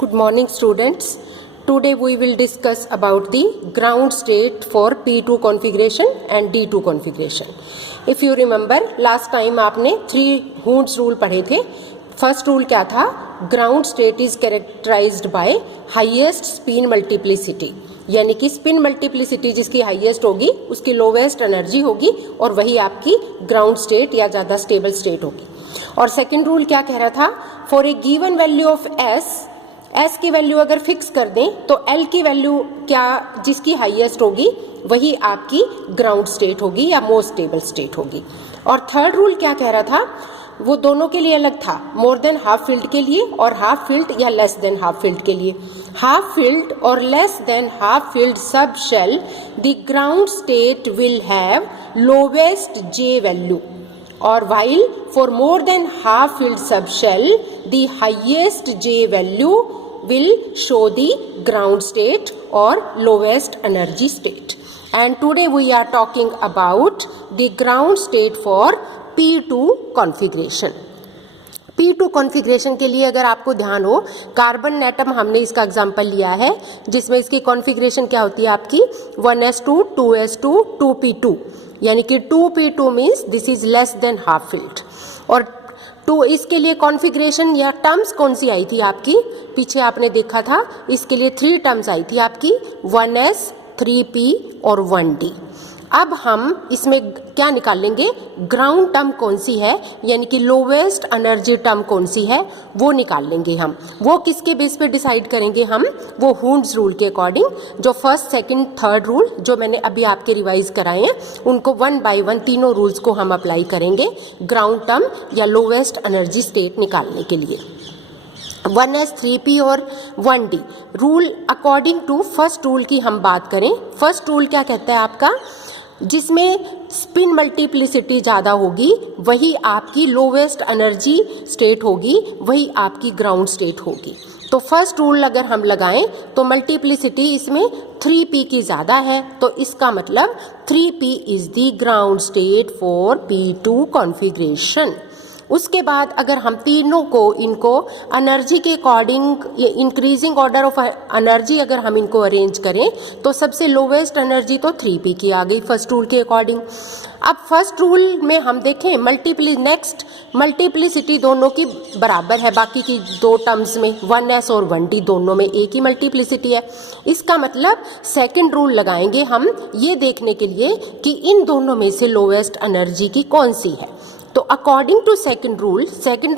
Good morning, students. Today we will discuss about the ground state for P2 configuration and D2 configuration. If you remember, last time आपने 3 Hund's rule पढ़े थे. First rule क्या था? Ground state is characterized by highest spin multiplicity. यानी कि spin multiplicity जिसकी highest होगी उसकी लोवेस्ट एनर्जी होगी और वही आपकी ग्राउंड स्टेट या ज़्यादा स्टेबल स्टेट होगी. और सेकेंड रूल क्या कह रहा था? For a given value of S की वैल्यू अगर फिक्स कर दें तो एल की वैल्यू क्या जिसकी हाईएस्ट होगी वही आपकी ग्राउंड स्टेट होगी या मोस्ट स्टेबल स्टेट होगी. और थर्ड रूल क्या कह रहा था? वो दोनों के लिए अलग था, मोर देन हाफ फिल्ड के लिए और हाफ फिल्ड या लेस देन हाफ फिल्ड के लिए. हाफ फिल्ड और less than half filled sub shell the ground state will have lowest J value, और while for more than half filled subshell the highest J value will show the ground state or lowest energy state. And today we are talking about the ground state for P2 configuration. P2 configuration के लिए अगर आपको ध्यान हो, carbon atom हमने इसका example लिया है जिसमें इसकी कॉन्फ़िगरेशन क्या होती है आपकी 1s2 2s2 2p2, यानी कि 2p2 means this is less than half filled. और टू इसके लिए कॉन्फ़िगरेशन या टर्म्स कौन सी आई थी आपकी? पीछे आपने देखा था इसके लिए 3 टर्म्स आई थी आपकी 1s 3p और 1d. अब हम इसमें क्या निकालेंगे? ग्राउंड टर्म कौन सी है यानी कि लोवेस्ट एनर्जी टर्म कौन सी है वो निकाल लेंगे हम. वो किसके बेस पे डिसाइड करेंगे हम? वो हुंड्स रूल के अकॉर्डिंग. जो फर्स्ट सेकंड थर्ड रूल जो मैंने अभी आपके रिवाइज कराए हैं उनको 1 बाय 1 तीनों रूल्स को हम अप्लाई करेंगे ग्राउंड टर्म या लोवेस्ट एनर्जी स्टेट निकालने के लिए. 1s 3p और 1d rule according to first rule की हम बात करें. फर्स्ट रूल क्या कहता है आपका? जिसमें स्पिन मल्टीप्लिसिटी ज़्यादा होगी वही आपकी लोवेस्ट एनर्जी स्टेट होगी, वही आपकी ग्राउंड स्टेट होगी. तो फर्स्ट रूल अगर हम लगाएं तो मल्टीप्लिसिटी इसमें 3p की ज़्यादा है, तो इसका मतलब 3p is the ground state for P2 configuration. उसके बाद अगर हम तीनों को इनको एनर्जी के according increasing order of energy अगर हम इनको अरेंज करें तो सबसे लोवेस्ट एनर्जी तो 3p की आ गई फर्स्ट रूल के अकॉर्डिंग. अब फर्स्ट रूल में हम देखें मल्टीप्लिसिटी दोनों की बराबर है, बाकी की 2 टर्म्स में 1s और 1d दोनों में एक ही मल्टीप्लिसिटी है. इसका मतलब सेकंड रूल लगाएंगे हम ये देखने के लिए कि इन दोनों में से लोवेस्ट एनर्जी की कौन सी है. तो अकॉर्डिंग टू सेकंड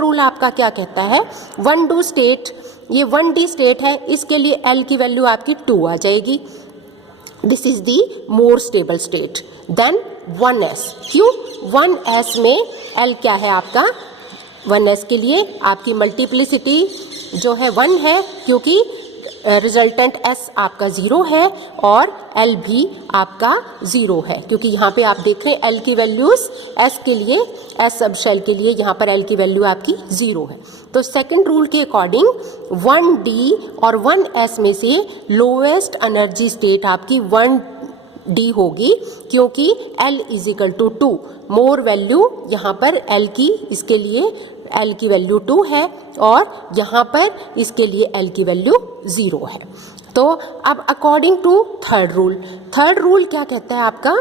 रूल आपका क्या कहता है? 1d स्टेट, ये 1d स्टेट है, इसके लिए L की वैल्यू आपकी 2 आ जाएगी. This is the more stable state than 1s. क्यों? 1s में L क्या है आपका? 1s के लिए आपकी मल्टीप्लिसिटी जो है 1 है क्योंकि रिजल्टेंट S आपका 0 है और L भी आपका 0 है क्योंकि यहाँ पे आप देख रहे हैं L की वैल्यूज S के लिए, S सब शेल के लिए यहाँ पर L की वैल्यू आपकी 0 है. तो सेकंड रूल के अकॉर्डिंग 1d और 1s में से लोवेस्ट एनर्जी स्टेट आपकी 1d होगी क्योंकि L is equal to 2. More value यहाँ पर L की, इसके लिए L की वैल्यू 2 है और यहाँ पर इसके लिए L की वैल्यू 0 है. तो अब अकॉर्डिंग टू थर्ड रूल क्या कहता है आपका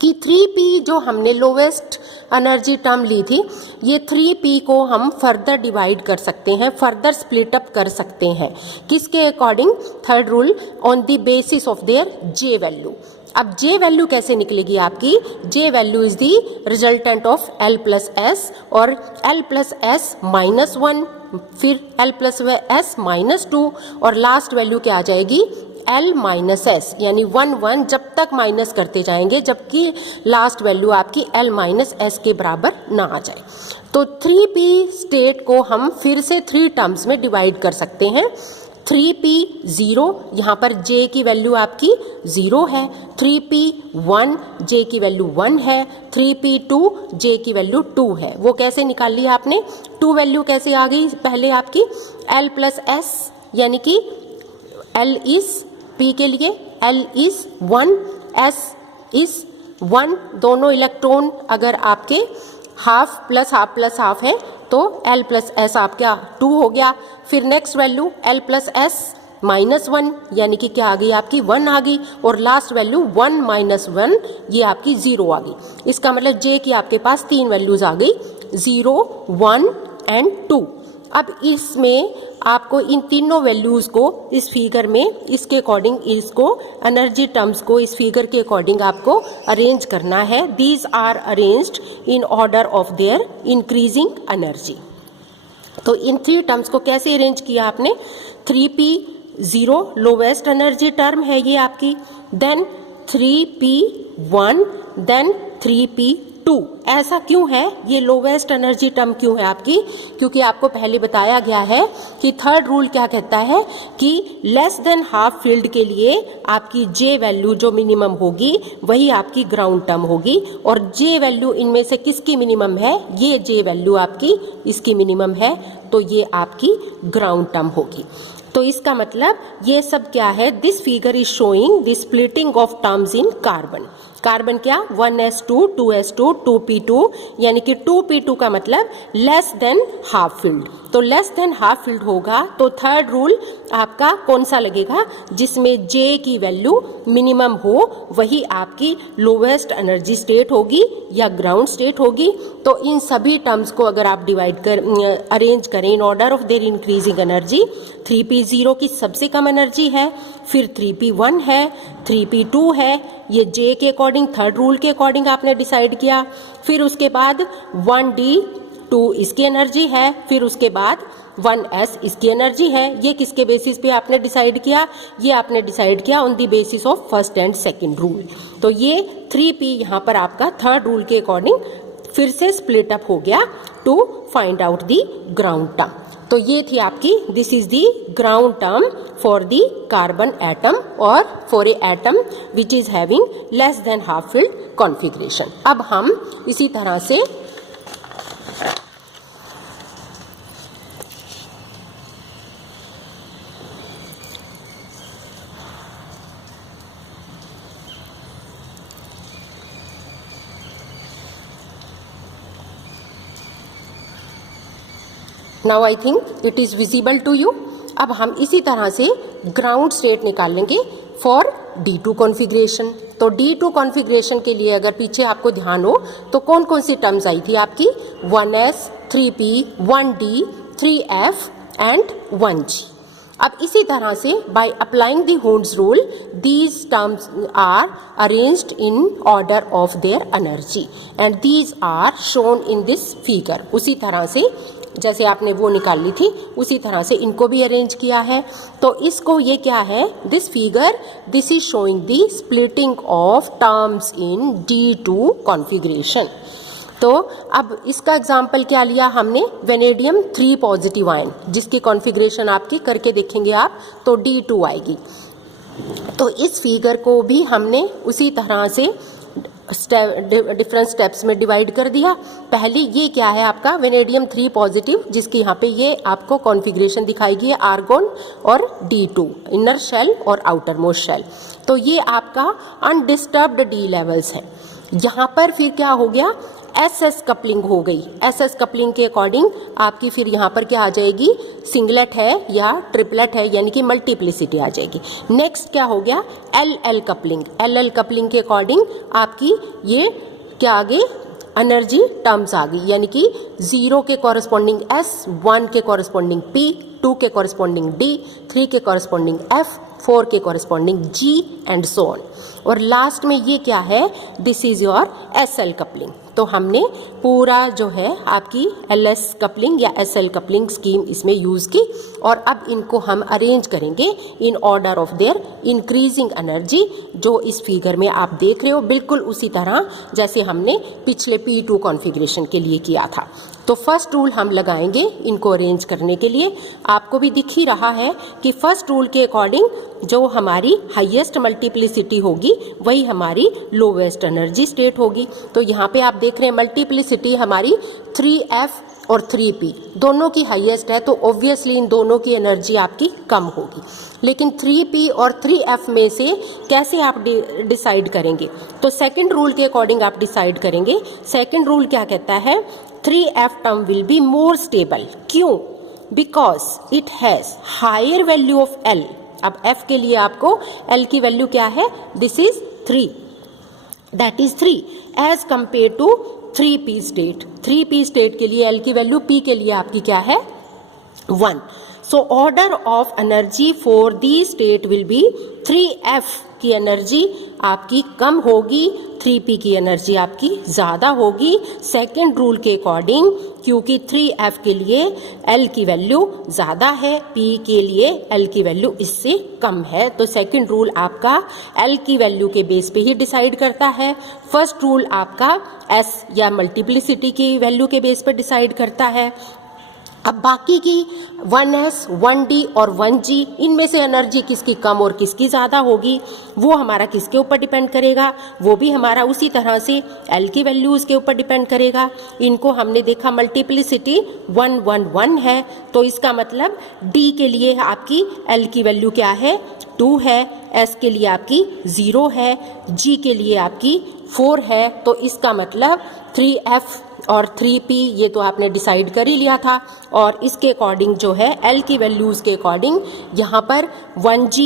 कि 3p जो हमने लोवेस्ट एनर्जी टर्म ली थी, ये 3p को हम फर्दर डिवाइड कर सकते हैं, फर्दर स्प्लिट अप कर सकते हैं. किसके according? Third rule on the basis of their J value. अब जे वैल्यू कैसे निकलेगी आपकी? J value is the resultant of L plus S और L प्लस एस माइनस 1, फिर L प्लस एस माइनस 2 और लास्ट वैल्यू क्या आ जाएगी? L minus S, यानी 1 1 जब तक माइनस करते जाएंगे जबकि लास्ट वैल्यू आपकी L माइनस एस के बराबर ना आ जाए. तो 3p स्टेट को हम फिर से 3 टर्म्स में डिवाइड कर सकते हैं. 3p 0, यहाँ पर j की वैल्यू आपकी 0 है. 3p 1, j की वैल्यू 1 है. 3p 2, j की वैल्यू 2 है. वो कैसे निकाल लिया आपने? 2 वैल्यू कैसे आ गई पहले आपकी? L प्लस एस, यानी कि L इज p के लिए L इज 1, S इज 1. दोनों इलेक्ट्रॉन अगर आपके half plus half plus half है तो L प्लस एस आपका 2 हो गया। फिर next value L plus S -1 यानी कि क्या आ गई आपकी 1 आ गई, और लास्ट वैल्यू 1 - 1 ये आपकी 0 आ गई। इसका मतलब J की आपके पास 3 वैल्यूज आ गई, 0, 1 एंड 2। अब इसमें आपको इन तीनों वैल्यूज को इस फिगर में इसके अकॉर्डिंग इसको एनर्जी टर्म्स को इस फिगर के अकॉर्डिंग आपको अरेंज करना है। These are arranged in order of their increasing energy. तो इन 3 टर्म्स को कैसे अरेंज किया आपने? 3p0 लोवेस्ट एनर्जी टर्म है ये आपकी, देन 3p1, देन 3p2। ऐसा क्यों है? ये लोवेस्ट एनर्जी टर्म क्यों है आपकी? क्योंकि आपको पहले बताया गया है कि थर्ड रूल क्या कहता है कि लेस देन हाफ फील्ड के लिए आपकी जे वैल्यू जो मिनिमम होगी वही आपकी ग्राउंड टर्म होगी, और जे वैल्यू इनमें से किसकी मिनिमम है? ये जे वैल्यू आपकी इसकी मिनिमम है, तो ये आपकी ग्राउंड टर्म होगी। तो इसका मतलब ये सब क्या है? This figure is showing the splitting of terms in carbon. Carbon क्या? 1s2, 2s2, 2p2, यानी कि 2p2 का मतलब लेस देन हाफ फील्ड। तो लेस देन हाफ फील्ड होगा तो थर्ड रूल आपका कौन सा लगेगा? जिसमें J की वैल्यू मिनिमम हो वही आपकी लोवेस्ट एनर्जी स्टेट होगी या ग्राउंड स्टेट होगी। तो इन सभी टर्म्स को अगर आप डिवाइड कर अरेंज करें इन order of their increasing energy, 3p0 की सबसे कम एनर्जी है, फिर 3p1 है, 3p2 है, ये J के अकॉर्डिंग थर्ड रूल के अकॉर्डिंग आपने डिसाइड किया। फिर उसके बाद 1d2 इसकी एनर्जी है, फिर उसके बाद 1s इसकी एनर्जी है। ये किसके बेसिस पे आपने डिसाइड किया? ये आपने डिसाइड किया on the basis of first and second rule. तो ये 3p यहाँ पर आपका थर्ड रूल के अकॉर्डिंग फिर से स्प्लिट अप हो गया to find out the ground term. तो ये थी आपकी this is the ground term for the carbon atom और for a atom which is having less than half filled configuration. अब हम इसी तरह से now I think it is visible to you. अब हम इसी तरह से ग्राउंड स्टेट निकाल लेंगे फॉर D2 कॉन्फ़िगरेशन। तो D2 कॉन्फ़िगरेशन के लिए अगर पीछे आपको ध्यान हो तो कौन कौन सी टर्म्स आई थी आपकी? 1s, 3p, 1d, 3f and 1g। अब इसी तरह से by applying the Hund's rule these terms are arranged in order of their energy and these are shown in this figure. उसी तरह से जैसे आपने वो निकाल ली थी उसी तरह से इनको भी अरेंज किया है। तो इसको ये क्या है? This figure this is showing the splitting of terms in D2 configuration. तो अब इसका एग्जाम्पल क्या लिया हमने? वेनेडियम 3 पॉजिटिव आयन, जिसकी कॉन्फ़िगरेशन आपकी करके देखेंगे आप तो D2 आएगी। तो इस फिगर को भी हमने उसी तरह से डिफरेंट स्टेप्स में डिवाइड कर दिया। पहले ये क्या है आपका? वेनेडियम 3 पॉजिटिव, जिसकी यहाँ पे ये आपको कॉन्फ़िगरेशन दिखाएगी आर्गोन और D2 इनर शेल और आउटर मोस्ट शेल। तो ये आपका अनडिस्टर्ब्ड D लेवल्स हैं। यहाँ पर फिर क्या हो गया? SS कपलिंग हो गई। SS कपलिंग के अकॉर्डिंग आपकी फिर यहाँ पर क्या आ जाएगी? सिंगलेट है या ट्रिपलेट है, यानी कि मल्टीप्लिसिटी आ जाएगी। नेक्स्ट क्या हो गया? LL coupling. LL कपलिंग के अकॉर्डिंग आपकी ये क्या आ गई? एनर्जी टर्म्स आ गई, यानी कि 0 के कॉरस्पॉन्डिंग S, 1 के कॉरस्पॉन्डिंग P, 2 के कॉरस्पॉन्डिंग D, 3 के कॉरस्पॉन्डिंग F, 4 के corresponding G and so on. और लास्ट में ये क्या है? This is your SL coupling. तो हमने पूरा जो है आपकी LS कपलिंग या SL कपलिंग स्कीम इसमें यूज़ की, और अब इनको हम अरेंज करेंगे इन order of their increasing energy, जो इस फिगर में आप देख रहे हो बिल्कुल उसी तरह जैसे हमने पिछले P2 कॉन्फ़िगरेशन के लिए किया था। तो फर्स्ट रूल हम लगाएंगे इनको अरेंज करने के लिए। आपको भी दिख ही रहा है कि फर्स्ट रूल के अकॉर्डिंग जो हमारी हाईएस्ट मल्टीप्लिसिटी होगी वही हमारी लोवेस्ट एनर्जी स्टेट होगी। तो यहाँ पे आप देख रहे हैं मल्टीप्लिसिटी हमारी 3f और 3p दोनों की हाईएस्ट है, तो ऑब्वियसली इन दोनों की एनर्जी आपकी कम होगी। लेकिन 3p और 3f में से कैसे आप डिसाइड करेंगे? तो सेकंड रूल के अकॉर्डिंग आप डिसाइड करेंगे। सेकंड रूल क्या कहता है 3f term will be more stable. क्यों? Because it has higher value of L. अब f के लिए आपको L की वैल्यू क्या है? This is 3. That is 3 as compared to 3p state. 3p state के लिए L की वैल्यू, p के लिए आपकी क्या है? 1. So order of energy for the state will be 3f की एनर्जी आपकी कम होगी, 3p की एनर्जी आपकी ज़्यादा होगी सेकेंड रूल के अकॉर्डिंग, क्योंकि 3f के लिए L की वैल्यू ज़्यादा है, p के लिए L की वैल्यू इससे कम है। तो सेकेंड रूल आपका L की वैल्यू के बेस पे ही डिसाइड करता है, फर्स्ट रूल आपका S या मल्टीप्लिसिटी की वैल्यू के बेस पे डिसाइड करता है। अब बाकी की 1s, 1d और 1g, इनमें से एनर्जी किसकी कम और किसकी ज़्यादा होगी वो हमारा किसके ऊपर डिपेंड करेगा? वो भी हमारा उसी तरह से L की वैल्यू उसके ऊपर डिपेंड करेगा। इनको हमने देखा मल्टीप्लिसिटी 1 1 1 है, तो इसका मतलब D के लिए आपकी L की वैल्यू क्या है? 2 है, S के लिए आपकी 0 है, G के लिए आपकी 4 है। तो इसका मतलब 3f और 3p ये तो आपने डिसाइड कर ही लिया था, और इसके अकॉर्डिंग जो है L की वैल्यूज़ के अकॉर्डिंग यहाँ पर 1g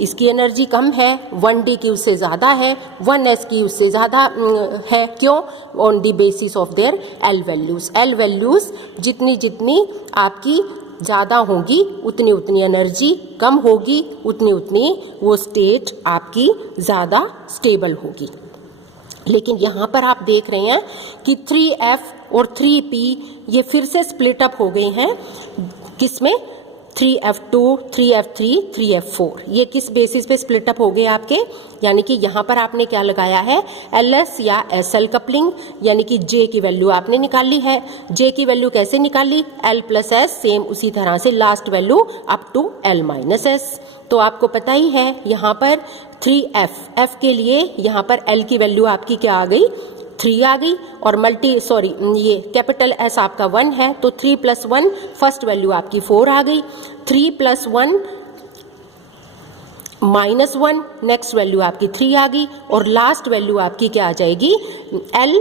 इसकी एनर्जी कम है, 1d की उससे ज़्यादा है, 1s की उससे ज़्यादा है। क्यों? On the basis of there L values. L values जितनी जितनी आपकी ज़्यादा होगी उतनी उतनी एनर्जी कम होगी, उतनी उतनी वो स्टेट आपकी ज़्यादा स्टेबल होगी। लेकिन यहाँ पर आप देख रहे हैं कि 3f और 3p ये फिर से स्प्लिट अप हो गए हैं, किसमें? 3f2, 3f3, 3f4। ये किस बेसिस पे स्प्लिट अप हो गए आपके? यानी कि यहाँ पर आपने क्या लगाया है? LS या SL कपलिंग, यानी कि J की वैल्यू आपने निकाली है। J की वैल्यू कैसे निकाली? L प्लस S, सेम उसी तरह से last value up to L minus S। तो आपको पता ही है यहाँ पर 3f के लिए यहाँ पर L की वैल्यू आपकी क्या आ गई? 3 आ गई, और ये कैपिटल S आपका 1 है, तो 3 प्लस 1 फर्स्ट वैल्यू आपकी 4 आ गई, 3 प्लस 1 माइनस 1 नेक्स्ट वैल्यू आपकी 3 आ गई, और लास्ट वैल्यू आपकी क्या आ जाएगी? L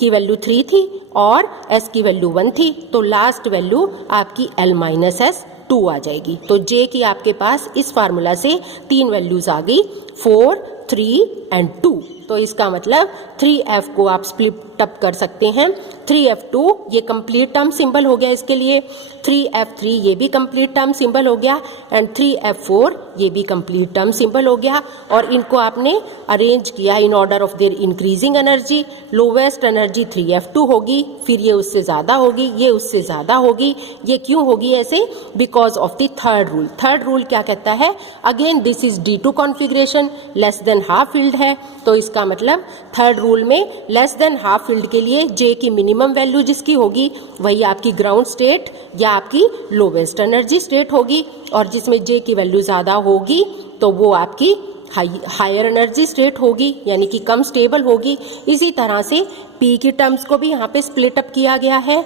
की वैल्यू 3 थी और S की वैल्यू 1 थी, तो लास्ट वैल्यू आपकी L माइनस S 2 आ जाएगी। तो J की आपके पास इस फार्मूला से 3 वैल्यूज आ गई, 4, 3 एंड 2। तो इसका मतलब 3f को आप स्प्लिट अप कर सकते हैं। 3f2 ये कंप्लीट टर्म सिंबल हो गया इसके लिए, 3f3 ये भी कंप्लीट टर्म सिंबल हो गया, एंड 3f4 ये भी कंप्लीट टर्म सिंबल हो गया। और इनको आपने अरेंज किया इन order of their increasing energy. Lowest energy 3f2 होगी, फिर ये उससे ज़्यादा होगी, ये उससे ज़्यादा होगी। ये क्यों होगी ऐसे? Because of the third rule. Third rule क्या कहता है? Again this is D2 configuration, less than half field है, तो इसका मतलब थर्ड रूल में लेस देन हाफ फील्ड के लिए J की मिनिमम वैल्यू जिसकी होगी वही आपकी ग्राउंड स्टेट या आपकी लोवेस्ट एनर्जी स्टेट होगी, और जिसमें J की वैल्यू ज़्यादा होगी तो वो आपकी हायर एनर्जी स्टेट होगी, यानी कि कम स्टेबल होगी। इसी तरह से P की टर्म्स को भी यहाँ पे स्प्लिट अप किया गया है।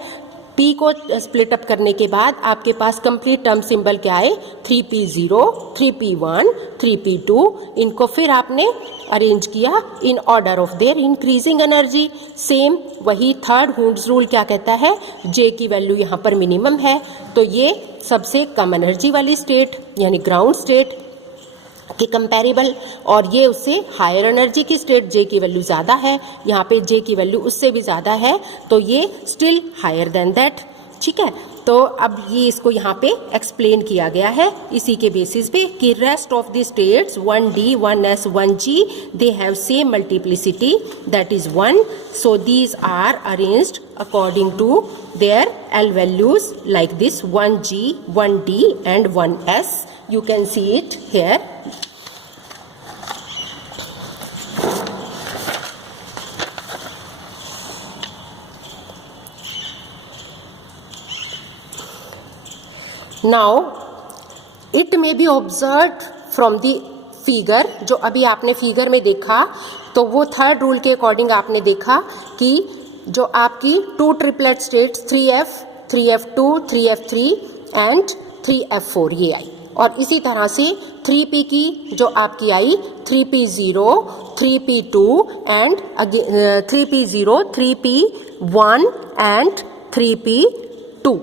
P को स्प्लिट अप करने के बाद आपके पास कंप्लीट टर्म सिंबल क्या है? 3p0, 3p1, 3p2। इनको फिर आपने अरेंज किया इन order of their increasing energy. Same वही थर्ड हुंड्स रूल क्या कहता है? J की वैल्यू यहाँ पर मिनिमम है, तो ये सबसे कम एनर्जी वाली स्टेट यानी ग्राउंड स्टेट के कंपैरेबल, और ये उससे हायर एनर्जी की स्टेट J की वैल्यू ज़्यादा है, यहाँ पे J की वैल्यू उससे भी ज़्यादा है, तो ये स्टिल हायर देन दैट। ठीक है, तो अब ये इसको यहाँ पे एक्सप्लेन किया गया है इसी के बेसिस पे कि rest of the states 1D, 1S, 1G they have same multiplicity that is 1, so these are arranged according to their L values like this 1G, 1D and 1S. You can see it here. Now it may be observed from the figure, जो अभी आपने figure में देखा, तो वो third rule के according आपने देखा कि जो आपकी to triplet states 3f, 3f2, 3f3 and 3f4 ये आई, और इसी तरह से 3p की जो आपकी आई 3p0, 3p2 and 3p0, 3p1 and 3p2।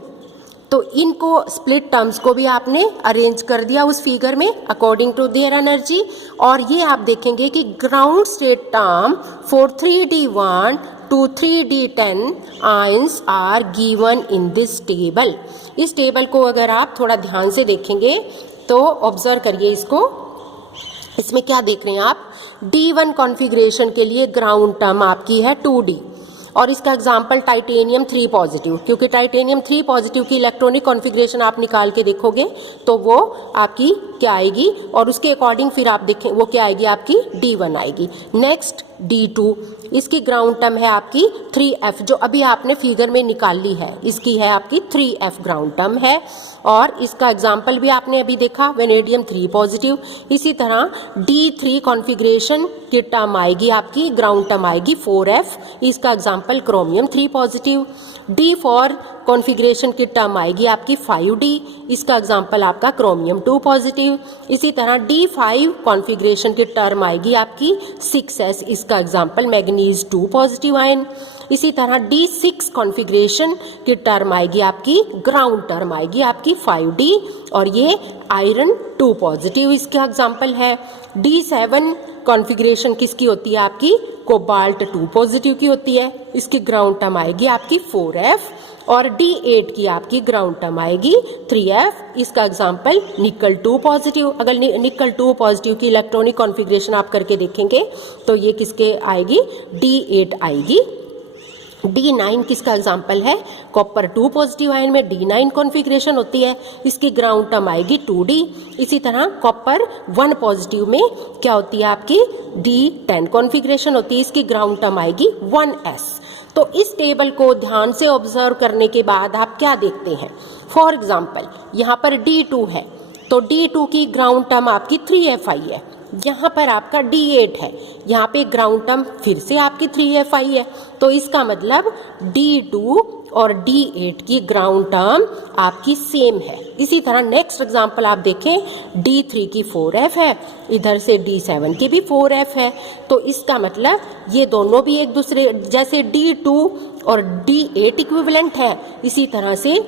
तो इनको स्प्लिट टर्म्स को भी आपने अरेंज कर दिया उस फिगर में अकॉर्डिंग टू देयर एनर्जी। और ये आप देखेंगे कि ground state term for 3d1 to 3d10 ions are given in this table. इस टेबल को अगर आप थोड़ा ध्यान से देखेंगे तो ऑब्जर्व करिए इसको। इसमें क्या देख रहे हैं आप, D1 कॉन्फ़िगरेशन के लिए ग्राउंड टर्म आपकी है 2d और इसका एग्जाम्पल टाइटेनियम 3 पॉजिटिव, क्योंकि टाइटेनियम 3 पॉजिटिव की इलेक्ट्रॉनिक कॉन्फ़िगरेशन आप निकाल के देखोगे तो वो आपकी क्या आएगी और उसके अकॉर्डिंग फिर आप देखें वो क्या आएगी, आपकी D1 आएगी। नेक्स्ट D2, इसकी ग्राउंड टर्म है आपकी 3f जो अभी आपने फिगर में निकाल ली है, इसकी है आपकी 3f ग्राउंड टर्म है और इसका एग्जाम्पल भी आपने अभी देखा वेनेडियम 3 पॉजिटिव। इसी तरह D3 कॉन्फ़िगरेशन की टर्म आएगी आपकी, ग्राउंड टर्म आएगी 4f, इसका example chromium 3 positive. D4 configuration की टर्म आएगी आपकी 5d, इसका एग्जाम्पल आपका क्रोमियम 2 पॉजिटिव। इसी तरह D5 कॉन्फ़िगरेशन की टर्म आएगी आपकी 6s, इसका एग्जाम्पल मैग्नीज 2 पॉजिटिव आयन। इसी तरह D6 कॉन्फ़िगरेशन की टर्म आएगी आपकी, ग्राउंड टर्म आएगी आपकी 5d और ये आयरन 2 पॉजिटिव इसका एग्जाम्पल है। D7 कॉन्फ़िगरेशन किसकी होती है आपकी, कोबाल्ट 2 पॉजिटिव की होती है, इसकी ग्राउंड टर्म आएगी आपकी 4f और D8 की आपकी ग्राउंड टर्म आएगी 3f, इसका एग्जाम्पल निकल 2 पॉजिटिव। अगर निकल 2 पॉजिटिव की इलेक्ट्रॉनिक कॉन्फ़िगरेशन आप करके देखेंगे तो ये किसके आएगी, D8 आएगी। D9 किसका एग्जाम्पल है, कॉपर 2 पॉजिटिव आयन में D9 कॉन्फ़िगरेशन होती है, इसकी ग्राउंड टर्म आएगी 2d। इसी तरह कॉपर 1 पॉजिटिव में क्या होती है आपकी, D10 कॉन्फ़िगरेशन होती है, इसकी ग्राउंड टर्म आएगी 1s। तो इस टेबल को ध्यान से ऑब्जर्व करने के बाद आप क्या देखते हैं, फॉर एग्जाम्पल यहाँ पर D2 है तो D2 की ग्राउंड टर्म आपकी 3f आई है, यहाँ पर आपका D8 है, यहाँ पे ग्राउंड टर्म फिर से आपकी 3f आई है, तो इसका मतलब D2 और D8 की ग्राउंड टर्म आपकी सेम है। इसी तरह नेक्स्ट एग्जांपल आप देखें, D3 की 4f है, इधर से D7 की भी 4f है, तो इसका मतलब ये दोनों भी एक दूसरे जैसे D2 और D8 इक्विवेलेंट है, इसी तरह से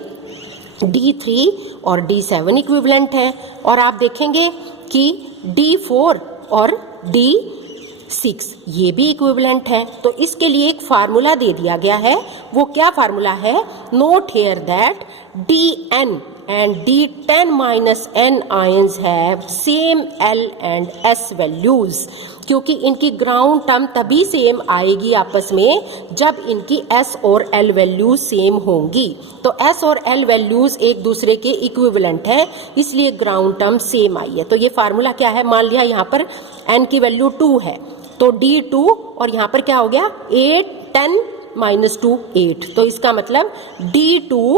D3 और D7 इक्विवेलेंट है। और आप देखेंगे कि D4 और D6 ये भी इक्विवेलेंट है। तो इसके लिए एक फार्मूला दे दिया गया है, वो क्या फार्मूला है, note here that Dn and D10 minus n ions have same L and S values, क्योंकि इनकी ग्राउंड टर्म तभी सेम आएगी आपस में जब इनकी S और L वैल्यूज सेम होंगी। तो S और L वैल्यूज एक दूसरे के इक्विवेलेंट है, इसलिए ग्राउंड टर्म सेम आई है। तो ये फार्मूला क्या है, मान लिया यहाँ पर N की वैल्यू 2 है तो D2 और यहाँ पर क्या हो गया 8 10 माइनस 2 8, तो इसका मतलब D2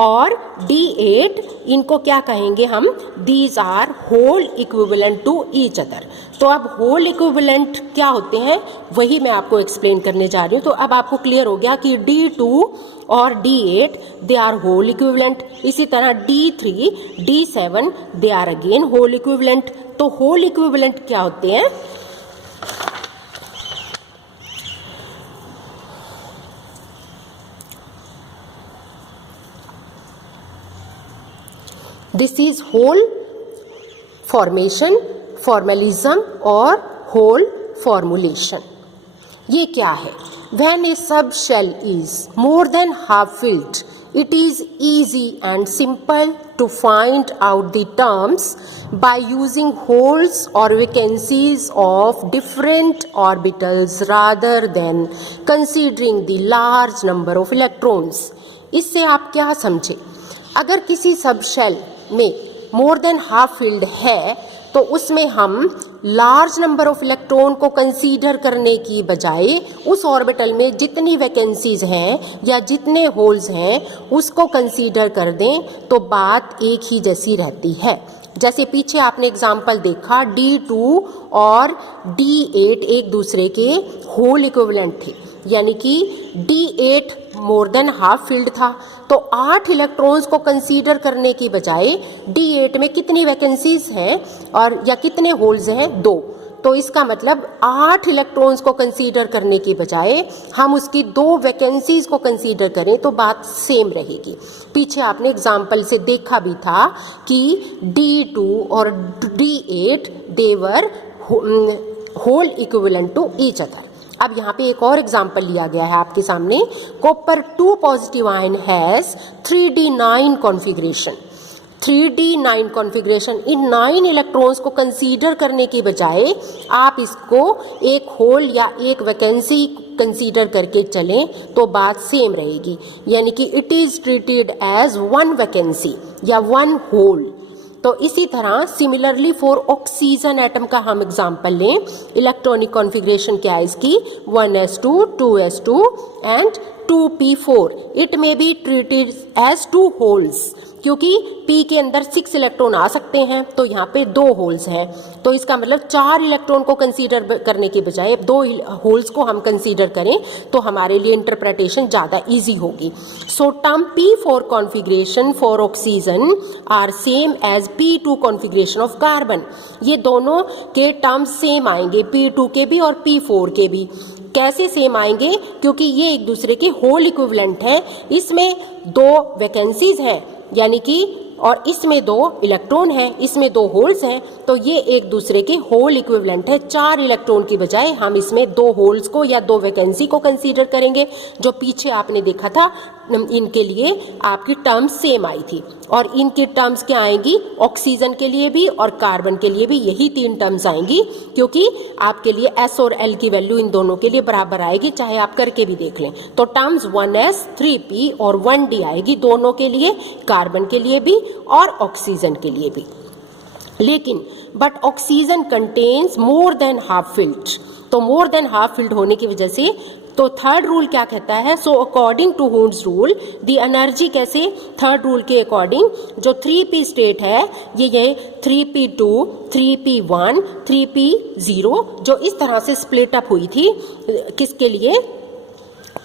और D8 इनको क्या कहेंगे हम, these are hole equivalent to each other. तो अब होल इक्विवेलेंट क्या होते हैं वही मैं आपको एक्सप्लेन करने जा रही हूँ। तो अब आपको क्लियर हो गया कि D2 और D8 they are hole equivalent. इसी तरह D3 D7 they are again hole equivalent. तो होल इक्विवेलेंट क्या होते हैं, this is hole formation, formalism और होल फॉर्मुलेशन। ये क्या है, when a sub shell is more than half filled it is easy and simple to find out the terms by using holes or vacancies of different orbitals rather than considering the large number of electrons। इससे आप क्या समझे, अगर किसी सब shell में मोर than half field है तो उसमें हम लार्ज नंबर ऑफ इलेक्ट्रॉन को कंसीडर करने की बजाय उस ऑर्बिटल में जितनी वैकेंसीज हैं या जितने होल्स हैं उसको कंसीडर कर दें तो बात एक ही जैसी रहती है। जैसे पीछे आपने एग्जाम्पल देखा D2 और D8 एक दूसरे के होल इक्विवेलेंट थे, यानी कि D8 मोर देन हाफ फील्ड था तो 8 इलेक्ट्रॉन्स को कंसीडर करने की बजाय D8 में कितनी वैकेंसीज हैं और या कितने होल्स हैं, 2, तो इसका मतलब 8 इलेक्ट्रॉन्स को कंसीडर करने के बजाय हम उसकी 2 वैकेंसीज को कंसीडर करें तो बात सेम रहेगी। पीछे आपने एग्जाम्पल से देखा भी था कि D2 और D8 they were hole equivalent to each other. अब यहाँ पे एक और एग्जाम्पल लिया गया है आपके सामने। Copper 2 positive ion has 3d9 configuration. 3d9 configuration, in 9 electrons को कंसीडर करने के बजाय आप इसको एक होल या एक वैकेंसी कंसीडर करके चलें तो बात सेम रहेगी, यानी कि it is treated as 1 vacancy या 1 होल। तो इसी तरह सिमिलरली फॉर ऑक्सीजन एटम का हम एग्जांपल लें, इलेक्ट्रॉनिक कॉन्फ़िगरेशन क्या है इसकी, 1s2, 2s2 and 2p4। It may be treated as 2 holes, क्योंकि P के अंदर 6 इलेक्ट्रॉन आ सकते हैं, तो यहाँ पे 2 होल्स हैं। तो इसका मतलब 4 इलेक्ट्रॉन को कंसीडर करने के बजाय 2 होल्स को हम कंसीडर करें तो हमारे लिए इंटरप्रिटेशन ज़्यादा इजी होगी। So term P4 configuration for oxygen are same as P2 configuration of carbon. ये दोनों के टर्म्स सेम आएंगे, P2 के भी और P4 के भी। कैसे सेम आएंगे, क्योंकि ये एक दूसरे के होल इक्विवेलेंट हैं। इसमें 2 वैकेंसीज हैं, यानी कि, और इसमें 2 इलेक्ट्रॉन हैं, इसमें 2 होल्स हैं, तो ये एक दूसरे के होल इक्विवेलेंट है। 4 इलेक्ट्रॉन की बजाय हम इसमें 2 होल्स को या 2 वैकेंसी को कंसीडर करेंगे। जो पीछे आपने देखा था इनके लिए आपकी टर्म्स सेम आई थी, और इनकी टर्म्स क्या आएंगी, ऑक्सीजन के लिए भी और कार्बन के लिए भी यही 3 टर्म्स आएंगी, क्योंकि आपके लिए S और L की वैल्यू इन दोनों के लिए बराबर आएगी, चाहे आप करके भी देख लें। तो टर्म्स 1s 3p और 1d आएगी दोनों के लिए, कार्बन के लिए भी और ऑक्सीजन के लिए भी। लेकिन but oxygen contains more than half field, तो मोर देन हाफ फिल्ड होने की वजह से तो थर्ड रूल क्या कहता है, so according to Hund's rule the energy, कैसे, थर्ड रूल के अकॉर्डिंग जो 3p स्टेट है ये 3p2, 3p1, 3p0 जो इस तरह से स्प्लिट अप हुई थी, किसके लिए,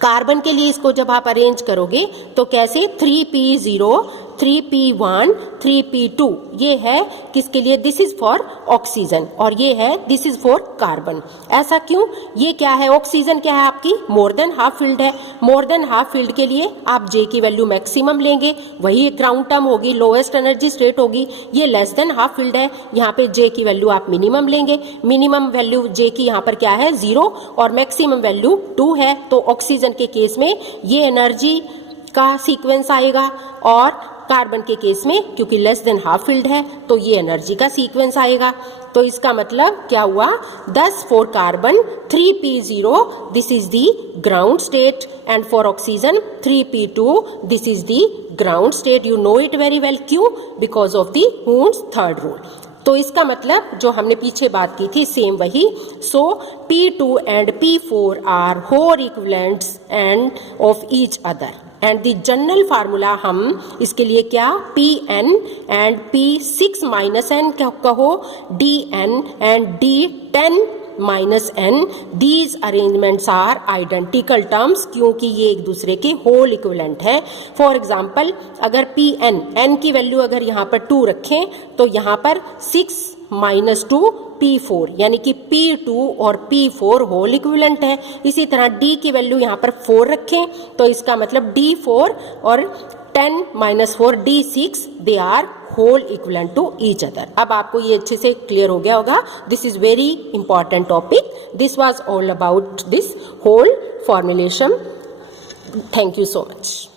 कार्बन के लिए। इसको जब आप अरेंज करोगे तो कैसे, 3p0, 3p1, 3p2, ये है किसके लिए, दिस इज फॉर ऑक्सीजन, और ये है दिस इज फॉर कार्बन। ऐसा क्यों, ये क्या है, ऑक्सीजन क्या है आपकी मोर देन हाफ फिल्ड है। मोर देन हाफ फिल्ड के लिए आप J की वैल्यू मैक्सिमम लेंगे, वही एक ग्राउंड टर्म होगी, लोएस्ट एनर्जी स्टेट होगी। ये लेस देन हाफ फिल्ड है, यहाँ पे J की वैल्यू आप मिनिमम लेंगे। मिनिमम वैल्यू J की यहाँ पर क्या है, 0, और मैक्सिमम वैल्यू 2 है। तो ऑक्सीजन के केस में ये एनर्जी का सीक्वेंस आएगा, और कार्बन के केस में क्योंकि लेस देन हाफ फिल्ड है तो ये एनर्जी का सीक्वेंस आएगा। तो इसका मतलब क्या हुआ, 10 for carbon 3p0 this is the ground state, and for oxygen 3p2 this is the ground state. You know it very well, क्यों, because of the Hund's third rule. तो इसका मतलब जो हमने पीछे बात की थी सेम वही। So P2 and P4 are hole equivalents and of each other, and the general formula हम इसके लिए क्या, Pn and P6 minus n कहो, Dn and D10 minus n, these arrangements are identical terms, क्योंकि ये एक दूसरे के होल इक्विवेलेंट है। फॉर एग्जाम्पल अगर Pn, n की वैल्यू अगर यहाँ पर 2 रखें तो यहाँ पर 6 माइनस 2 P4, यानी कि P2 और P4 होल इक्विवेलेंट है। इसी तरह D की वैल्यू यहाँ पर 4 रखें तो इसका मतलब D4 और 10 minus 4 D6 they are hole equivalent to each other. अब आपको ये अच्छे से क्लियर हो गया होगा। This is very important topic. This was all about this hole formulation. Thank you so much.